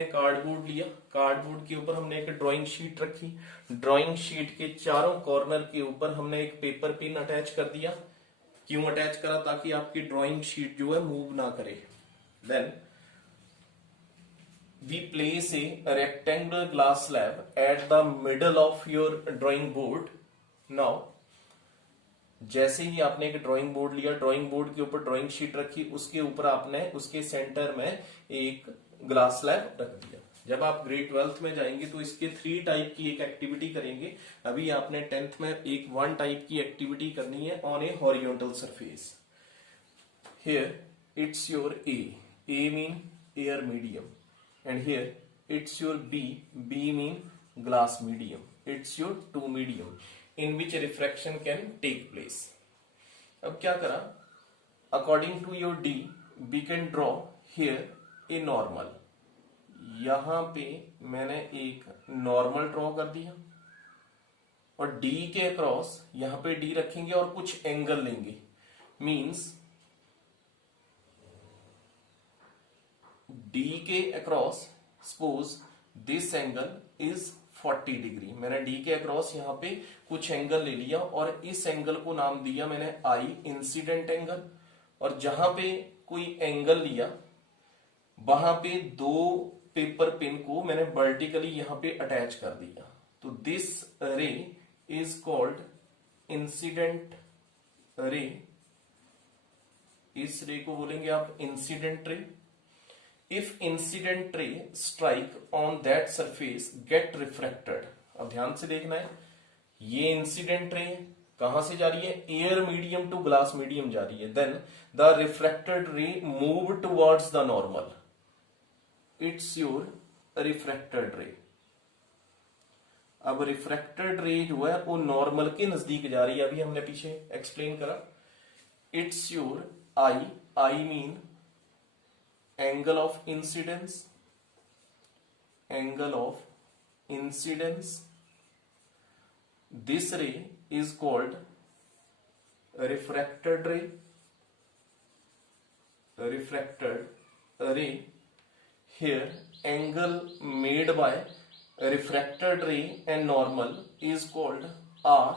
Cardboard लिया, cardboard के ऊपर हमने एक ड्राइंग शीट रखी, ड्राइंग शीट के चारों कॉर्नर के ऊपर हमने एक पेपर पिन अटैच कर दिया। क्यों अटैच करा? ताकि आपकी ड्राइंग शीट जो है मूव ना करे। Then we place a rectangular glass slab at the middle of your drawing board. Now जैसे ही आपने एक ड्राइंग बोर्ड लिया, ड्राइंग बोर्ड के ऊपर ड्राइंग शीट रखी, उसके ऊपर आपने उसके सेंटर में एक ग्लास स्लैब रख दिया। जब आप ग्रेड 12th में जाएंगे तो इसके 3 टाइप की एक एक्टिविटी करेंगे। अभी आपने 10th में एक 1 टाइप की एक्टिविटी करनी है on a horizontal surface. Here it's your A mean air medium, and here it's your B mean glass medium, it's your 2 medium in which refraction can take place. अब क्या करा? According to your D, we can draw here a normal. यहां पे मैंने एक normal draw कर दिया और D के अक्रॉस यहां पे D रखेंगे और कुछ एंगल लेंगे। मींस D के across suppose this angle is 40 degree. मैंने डी के अक्रॉस यहां पे कुछ एंगल ले लिया और इस एंगल को नाम दिया मैंने आई, इंसिडेंट एंगल। और जहां पे कोई एंगल लिया वहां पे 2 पेपर पिन को मैंने वर्टिकली यहां पे अटैच कर दिया। तो this ray is called incident ray. इस रे को बोलेंगे आप incident ray. If incident ray strike on that surface get refracted। अब ध्यान से देखना है, ये इंसिडेंट रे कहां से जा रही है? Air medium to glass medium जा रही है। Then the refracted ray move towards the normal, it's your refracted ray. अब रिफ्रैक्टेड रे जो है वो नॉर्मल के नजदीक जा रही है, अभी हमने पीछे एक्सप्लेन करा। It's your I mean angle of incidence, angle of incidence. This ray is called a refracted ray, a refracted ray. Here angle made by a refracted ray and normal is called R.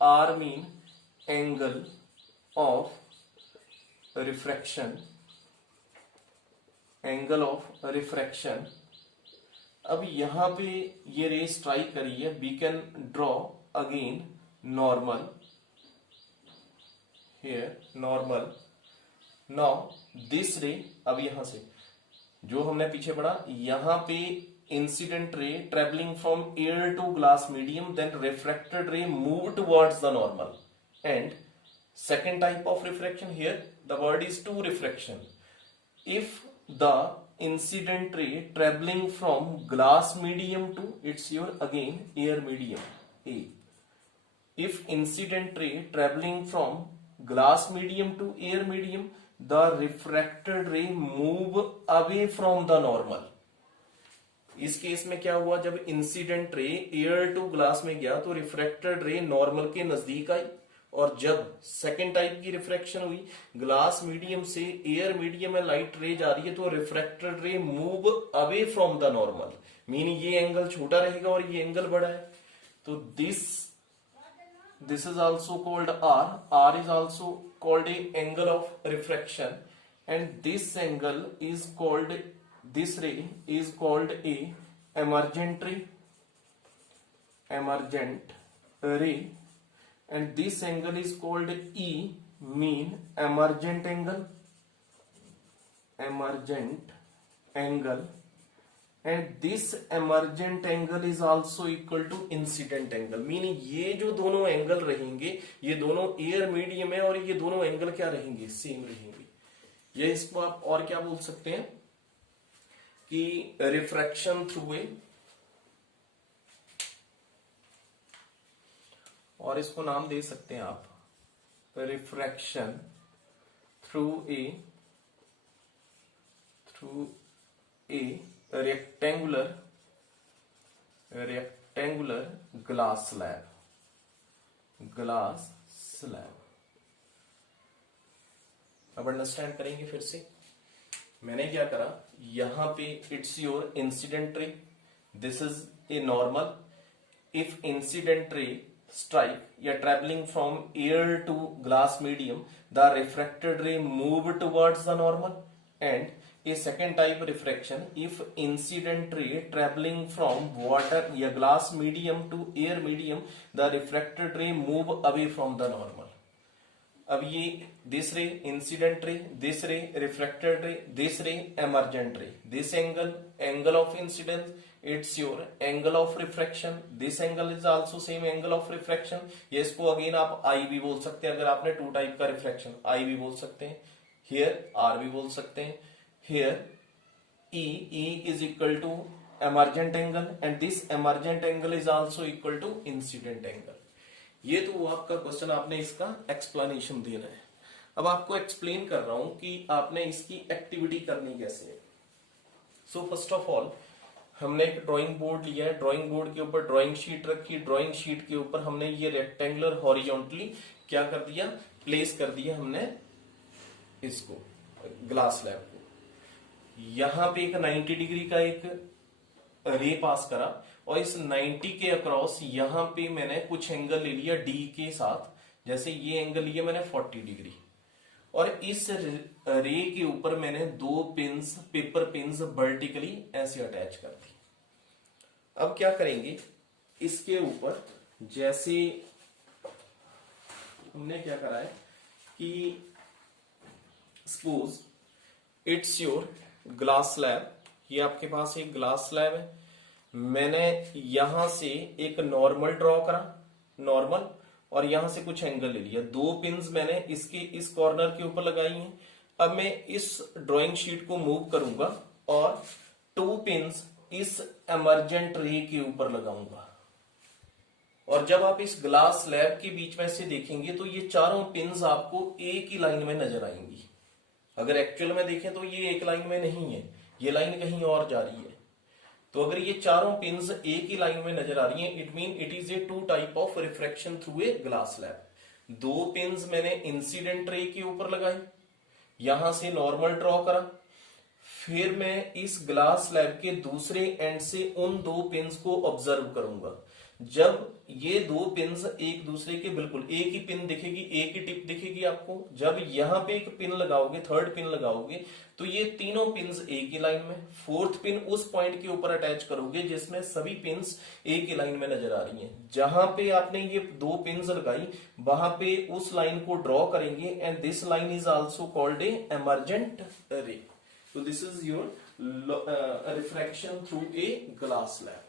R mean angle of refraction, angle of refraction. अब यहां पे ये ray strike करी है, we can draw again normal here, normal. Now this ray, अब यहां से जो हमने पीछे पढ़ा, यहां पे incident ray travelling from air to glass medium, then refracted ray move towards the normal. And second type of refraction, here the word is two refraction. If the incident ray traveling from glass medium to, it's your again air medium A. If incident ray traveling from glass medium to air medium, the refracted ray move away from the normal. इस case में क्या हुआ? जब incident ray air to glass में गया तो refracted रे normal के नजदीक आई, और जब सेकेंड टाइप की रिफ्रैक्शन हुई, ग्लास मीडियम से एयर मीडियम में लाइट रे जा रही है, तो refracted ray move away from the normal. Mean ये एंगल छोटा रहेगा और ये एंगल बड़ा है। तो this is also called R. R is also called a angle of refraction, and this angle is called, this ray is called a emergent ray, emergent ray. And this angle is called E, mean emergent angle, emergent angle. And this emergent angle is also equal to incident angle, meaning ये जो दोनों angle रहेंगे, ये दोनों air medium है और ये दोनों एंगल क्या रहेंगे? सेम रहेंगे। ये इसको आप और क्या बोल सकते हैं कि रिफ्रैक्शन थ्रू ए, और इसको नाम दे सकते हैं आप रिफ्रैक्शन थ्रू ए रेक्टेंगुलर ग्लास स्लैब। अब अंडरस्टैंड करेंगे फिर से। मैंने क्या करा, यहाँ पे it's your incident ray, this is a normal. If incident ray strike या traveling from air to glass medium, the refracted ray move towards the normal. And a second type refraction, if incident ray traveling from water या glass medium to air medium, the refracted ray move away from the normal. अब ये this ray incident ray, this ray refracted ray, this ray emergent ray, this angle of incidence, it's your angle of refraction, this angle is also same angle of refraction. ये इसको again आप I भी बोल सकते हैं, अगर आपने to type का रिफ्रैक्शन I भी बोल सकते हैं, here R भी बोल सकते हैं, here E is equal to emergent angle and this emergent angle is also equal to incident angle. ये तो आपका क्वेश्चन, आपने इसका एक्सप्लेनेशन देना है. अब आपको एक्सप्लेन कर रहा हूं कि आपने इसकी एक्टिविटी करनी कैसे है. सो फर्स्ट ऑफ ऑल हमने एक ड्राइंग बोर्ड लिया है, ड्राइंग बोर्ड के ऊपर ड्राइंग शीट रखी, ड्राइंग शीट के ऊपर हमने ये रेक्टेंगुलर हॉरिजॉन्टली क्या कर दिया, प्लेस कर दिया हमने इसको ग्लास स्लैब को. यहां पे एक 90 डिग्री का एक रे पास करा और इस 90 के अक्रॉस यहां पे मैंने कुछ एंगल ले लिया डी के साथ, जैसे ये एंगल लिया मैंने 40 डिग्री, और इस रे के ऊपर मैंने दो पिंस, पेपर पिंस वर्टिकली ऐसे अटैच कर दी. अब क्या करेंगे, इसके ऊपर जैसे हमने क्या करा है कि suppose it's your glass slab, ये आपके पास एक ग्लास स्लैब है, मैंने यहां से एक नॉर्मल ड्रॉ करा, नॉर्मल, और यहां से कुछ एंगल ले लिया, दो पिंस मैंने इसके इस कॉर्नर के ऊपर लगाई हैं. अब मैं इस ड्राइंग शीट को मूव करूंगा और टू पिंस इस एमर्जेंट रे के ऊपर लगाऊंगा, और जब आप इस ग्लास स्लैब के बीच में से देखेंगे तो ये चारों पिंस आपको एक ही लाइन में नजर आएंगी. अगर एक्चुअल में देखें तो ये एक लाइन में नहीं है, ये लाइन कहीं और जा रही है. तो अगर ये चारों पिंस एक ही लाइन में नजर आ रही हैं, it mean it is a two type of refraction through a glass slab. दो पिंस मैंने इंसिडेंट रे के ऊपर लगाई, यहां से नॉर्मल ड्रॉ करा, फिर मैं इस ग्लास स्लैब के दूसरे एंड से उन दो पिंस को ऑब्जर्व करूंगा. जब ये दो पिंस एक दूसरे के बिल्कुल एक ही पिन दिखेगी, एक ही टिप दिखेगी आपको, जब यहां पे एक पिन लगाओगे, थर्ड पिन लगाओगे, तो ये तीनों पिंस एक ही लाइन में, फोर्थ पिन उस पॉइंट के ऊपर अटैच करोगे जिसमें सभी पिंस एक ही लाइन में नजर आ रही हैं. जहां पे आपने ये दो पिंस लगाई वहां पे उस लाइन को ड्रॉ करेंगे and this line is also called a emergent रे. So this is your refraction through a glass slab.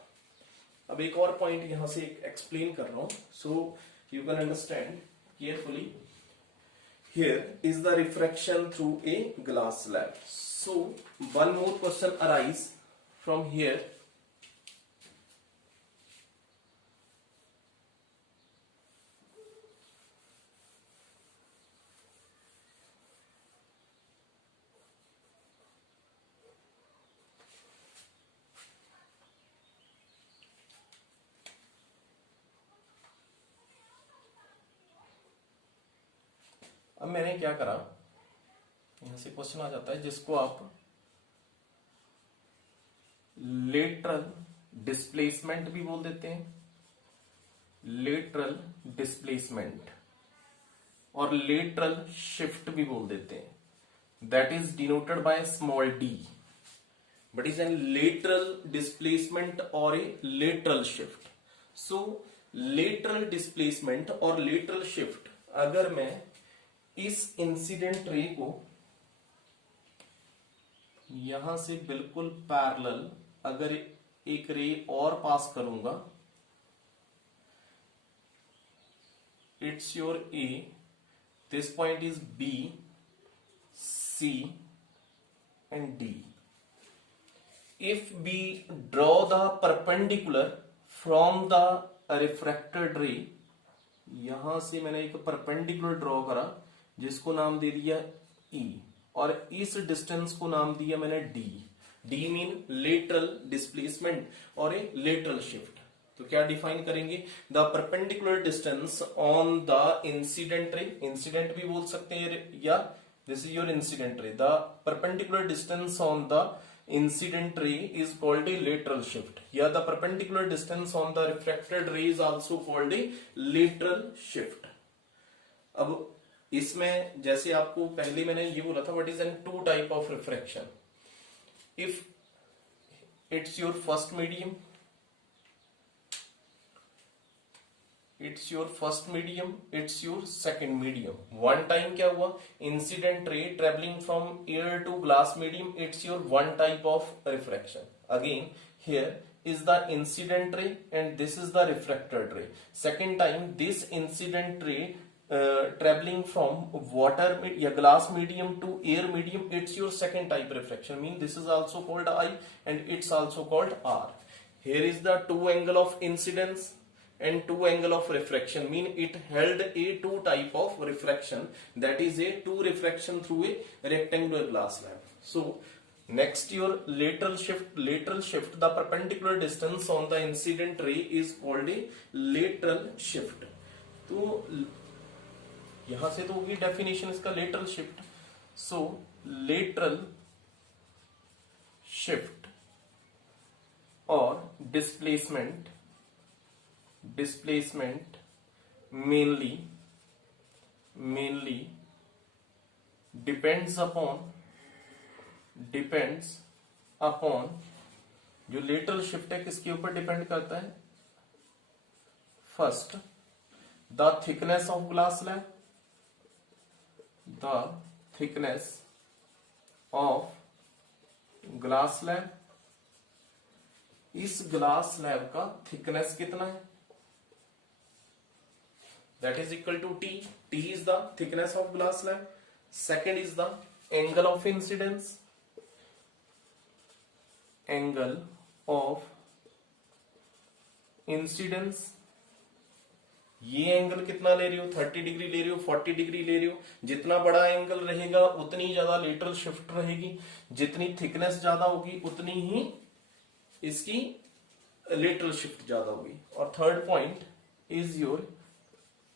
अब एक और पॉइंट यहां से एक्सप्लेन कर रहा हूं, so you can understand carefully. Here is the refraction through a glass slab. So one more question arise from here. अब मैंने क्या करा, यहां से क्वेश्चन आ जाता है जिसको आप लेटरल डिस्प्लेसमेंट भी बोल देते हैं, लेटरल डिस्प्लेसमेंट और लेटरल शिफ्ट भी बोल देते हैं. That is denoted by small D, but is an lateral displacement और ए लेटरल शिफ्ट. सो लेटरल डिस्प्लेसमेंट और लेटरल शिफ्ट, अगर मैं इस इंसिडेंट रे को यहां से बिल्कुल पैरेलल अगर एक रे और पास करूंगा, it's your A, this point is B, C and D. If we draw the perpendicular from the refracted ray, यहां से मैंने एक परपेंडिकुलर ड्रॉ करा जिसको नाम दे दिया E, और इस डिस्टेंस को नाम दिया मैंने D. D mean lateral displacement और ए लेटरल शिफ्ट. तो क्या डिफाइन करेंगे, the perpendicular distance on the incident ray, incident भी बोल सकते हैं या this is your incident ray, the perpendicular distance on the incident ray is called a lateral shift. Here the perpendicular distance on the refracted ray is also called a lateral shift. अब इसमें जैसे आपको पहले मैंने ये बोला था, what is an two type of refraction. If it's your first medium, it's your first medium, it's your second medium. One time क्या हुआ, incident ray traveling from air to glass medium, it's your one type of refraction. Again here is the incident ray and this is the refracted ray. Second time this incident ray traveling from water या glass medium to air medium, it's your second type refraction. Mean this is also called I and it's also called R. Here is the two angle of incidence and two angle of refraction, mean it held a two type of refraction, that is a two refraction through a rectangular glass slab. So next your lateral shift, the perpendicular distance on the incident ray is called a lateral shift. तो यहां से तो होगी definition इसका lateral shift. सो lateral shift और displacement mainly depends upon जो lateral shift है किसके ऊपर डिपेंड करता है. First the thickness of glass slab, the thickness of glass slab. इस ग्लास स्लैब का थिकनेस कितना है, that is equal to T. T is the thickness of glass slab. Second is the angle of incidence. Angle of incidence. ये angle कितना ले रही हो, 30 degree ले रही हो, 40 डिग्री ले रही हो. जितना बड़ा एंगल रहेगा उतनी ज्यादा लेटरल शिफ्ट रहेगी, जितनी थिकनेस ज्यादा होगी उतनी ही इसकी लेटरल शिफ्ट ज्यादा होगी. और third point is your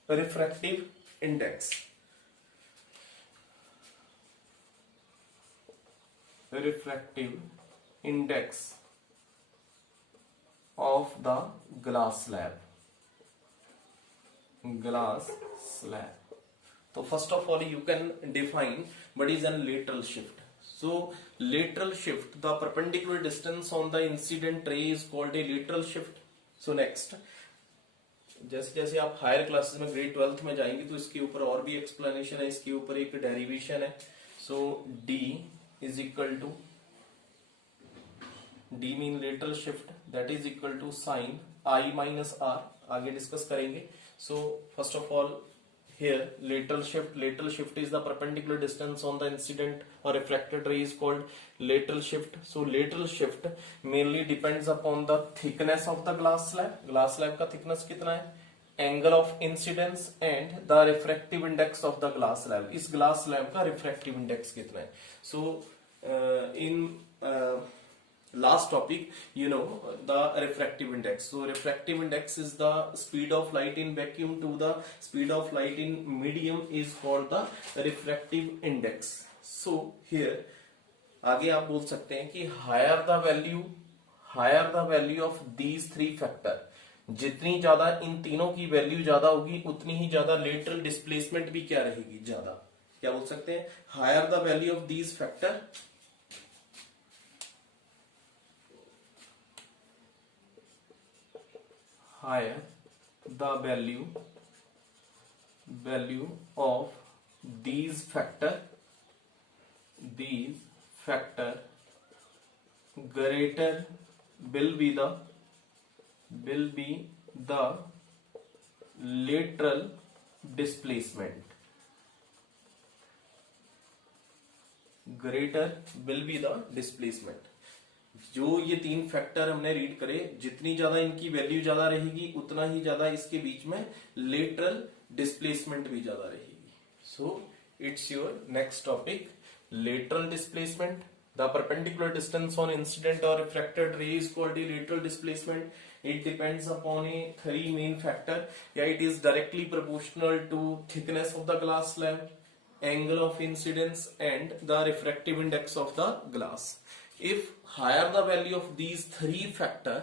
refractive index. Refractive index of the glass slab. So first of all you can define what is a lateral shift. So lateral shift, the perpendicular distance on the incident ray is called a lateral shift. So next, जैसे जैसे आप higher classes में grade 12th में जाएंगे तो इसके ऊपर और भी एक्सप्लेनेशन है, इसके ऊपर एक डेरिवेशन है. So D is equal to, D mean lateral shift, that is equal to sine I minus R. आगे डिस्कस करेंगे. So first of all here lateral shift is the perpendicular distance on the incident or refracted ray is called lateral shift. So lateral shift mainly depends upon the thickness of the glass slab का thickness कितना है, angle of incidence and the refractive index of the glass slab. इस glass slab का refractive index कितना है. So in last topic, you know the refractive index. So refractive index is the speed of light in vacuum to the speed of light in medium is called the refractive index. So here आगे आप बोल सकते हैं कि higher the value of these three factor, जितनी ज्यादा इन तीनों की वैल्यू ज्यादा होगी उतनी ही ज्यादा लेटरल डिस्प्लेसमेंट भी क्या रहेगी, ज्यादा. क्या बोल सकते हैं, higher the value of these factor, higher the value of these factor greater will be the lateral displacement. Greater will be the displacement. जो ये तीन फैक्टर हमने रीड करे, जितनी ज्यादा इनकी वैल्यू ज्यादा रहेगी उतना ही ज्यादा इसके बीच में लेटरल डिस्प्लेसमेंट भी ज्यादा रहेगी. So it's your next topic, lateral displacement. The perpendicular distance on incident or refracted ray is called the lateral displacement. It depends upon a three main factor. Yeah, it is directly proportional to thickness of the glass slab, angle of incidence and the refractive index of the glass. If higher the value of these three factor,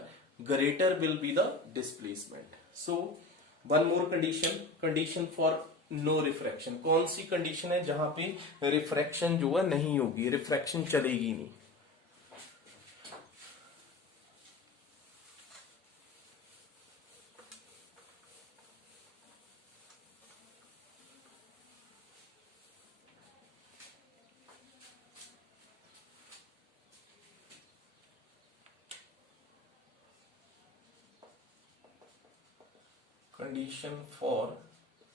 greater will be the displacement. So one more condition for no refraction. कौन सी condition है जहां पे refraction जो है नहीं होगी, refraction चलेगी नहीं? Condition for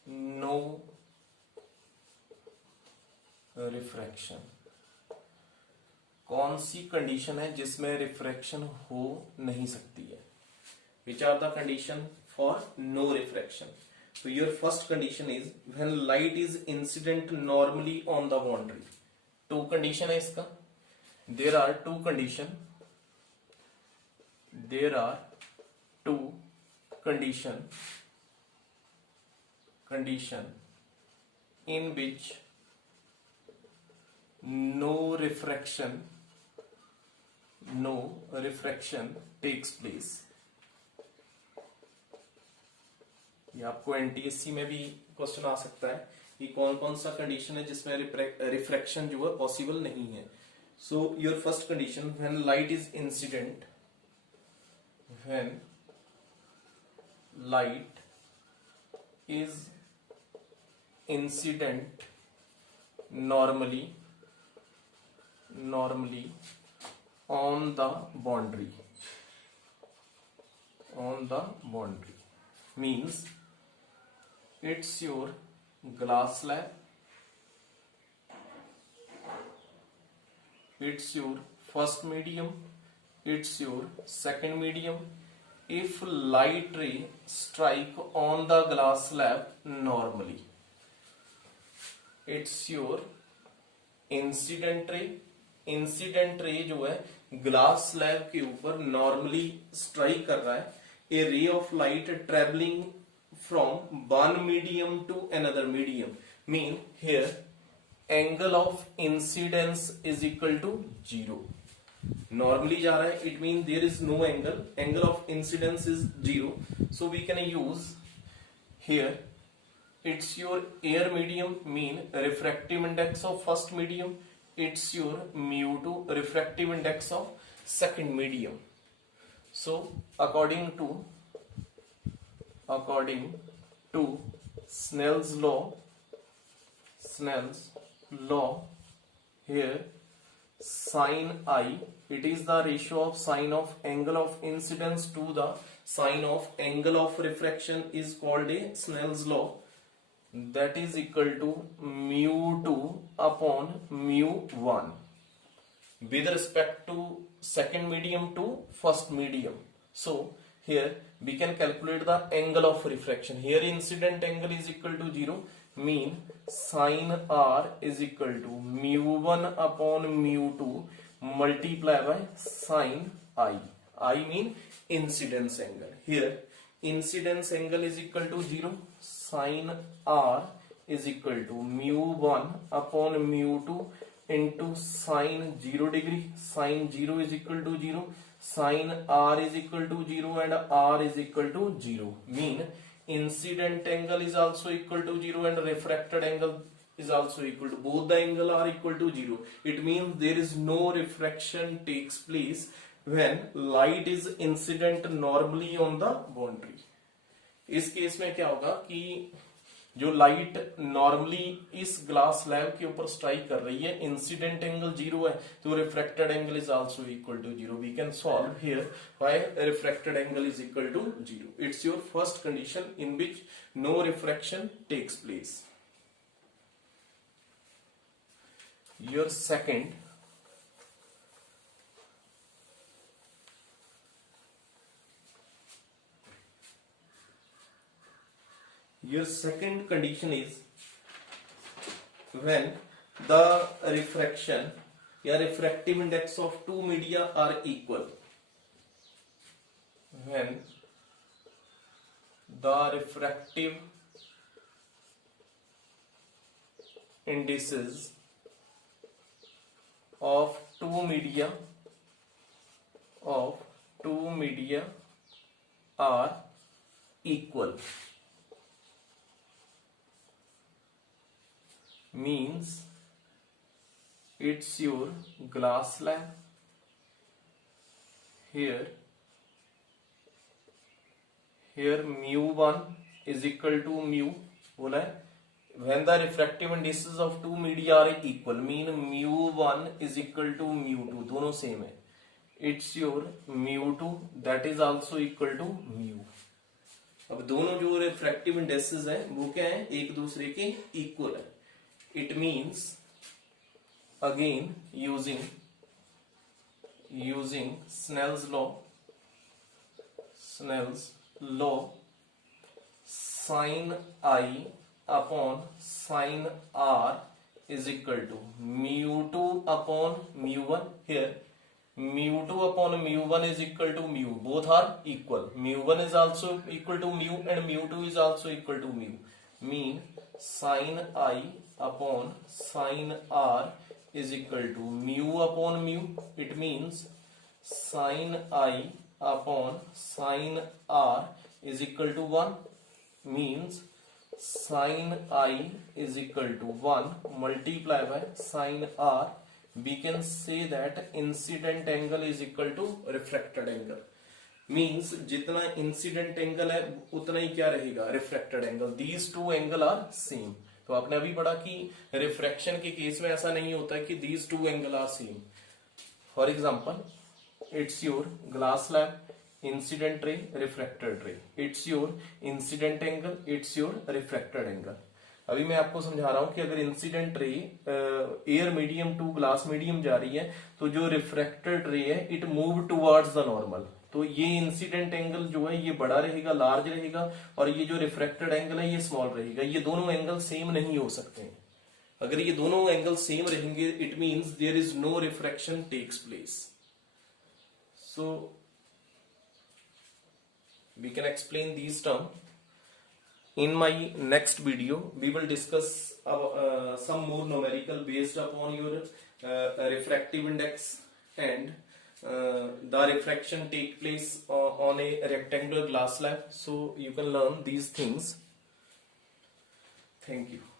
no refraction. कौन सी कंडीशन है जिसमें रिफ्रैक्शन हो नहीं सकती है? Which are the condition for no refraction? So your first condition is when light is incident normally on the boundary. Two condition है इसका. There are two condition. There are two condition in which no refraction takes place. ये आपको NTSC में भी question आ सकता है कि कौन कौन सा कंडीशन है जिसमें रिफ्रैक्शन जो है पॉसिबल नहीं है. So your first condition, when light is incident, when light is incident normally on the boundary means it's your glass slab, it's your first medium, it's your second medium. If light ray strike on the glass slab normally, it's your incident ray. Incident ray जो है glass slab के ऊपर normally strike कर रहा है. A ray of light travelling from one medium to another medium mean here angle of incidence is equal to 0. Normally जा रहा है, it mean there is no angle of incidence is 0. So we can use here it's your air medium mean refractive index of first medium, it's your mu2 refractive index of second medium. So according to Snell's law here sin I, it is the ratio of sin of angle of incidence to the sin of angle of refraction is called a Snell's law. That is equal to mu2 upon mu1 with respect to second medium to first medium. So here we can calculate the angle of refraction. Here incident angle is equal to 0 mean sin R is equal to mu1 upon mu2 multiply by sin I. I mean incidence angle. Here incidence angle is equal to 0, sin R is equal to mu1 upon mu2 into sin 0 degree. Sin 0 is equal to 0, sin R is equal to 0 and R is equal to 0 mean incident angle is also equal to 0 and refracted angle is also equal to, both the angle are equal to 0. It means there is no refraction takes place when light is incident normally on the boundary. इस case में क्या होगा कि जो light normally इस glass slab के ऊपर strike कर रही है, इंसिडेंट एंगल 0 है तो refracted angle is also equal to 0. We can solve here why refracted angle is equal to 0. It's your first condition in which no refraction takes place. Your second condition is when the refraction या refractive index of two media are equal. When the refractive indices of two media of two media are equal, means it's your glass slab. Here mu1 is equal to mu, बोला है when the refractive indices of two media are equal, mean mu1 is equal to mu2, दोनों same है. It's your mu2 that is also equal to mu. अब दोनों जो refractive indexes हैं वो क्या है, एक दूसरे के इक्वल है. It means again using Snell's law, sin I upon sin R is equal to mu2 upon mu1. Here mu2 upon mu1 is equal to mu. Both are equal. Mu1 is also equal to mu and mu2 is also equal to mu. Mean sin I upon sin R is equal to mu upon mu. It means sin I upon sin R is equal to 1. Means sin I is equal to 1 multiplied by sin R. We can say that incident angle is equal to refracted angle. Means जितना incident angle है उतना ही क्या रहेगा, refracted angle. These two angle are same. तो आपने अभी पढ़ा कि रिफ्रैक्शन के केस में ऐसा नहीं होता कि these two angle are same. For example, it's your glass slab, incident ray, refracted ray. It's your incident angle, it's your refracted angle. अभी मैं आपको समझा रहा हूं कि अगर incident ray air medium to glass medium जा रही है तो जो रिफ्रैक्टेड रे है it move towards the normal. तो ये इंसिडेंट एंगल जो है ये बड़ा रहेगा, लार्ज रहेगा, और ये जो रिफ्रैक्टेड एंगल है ये स्मॉल रहेगा. ये दोनों एंगल सेम नहीं हो सकते हैं. अगर ये दोनों एंगल सेम रहेंगे it means there is no refraction takes place. So we can explain these term. In my next video, we will discuss some more numerical based upon your refractive index and the refraction take place on a rectangular glass slab. So you can learn these things. Thank you.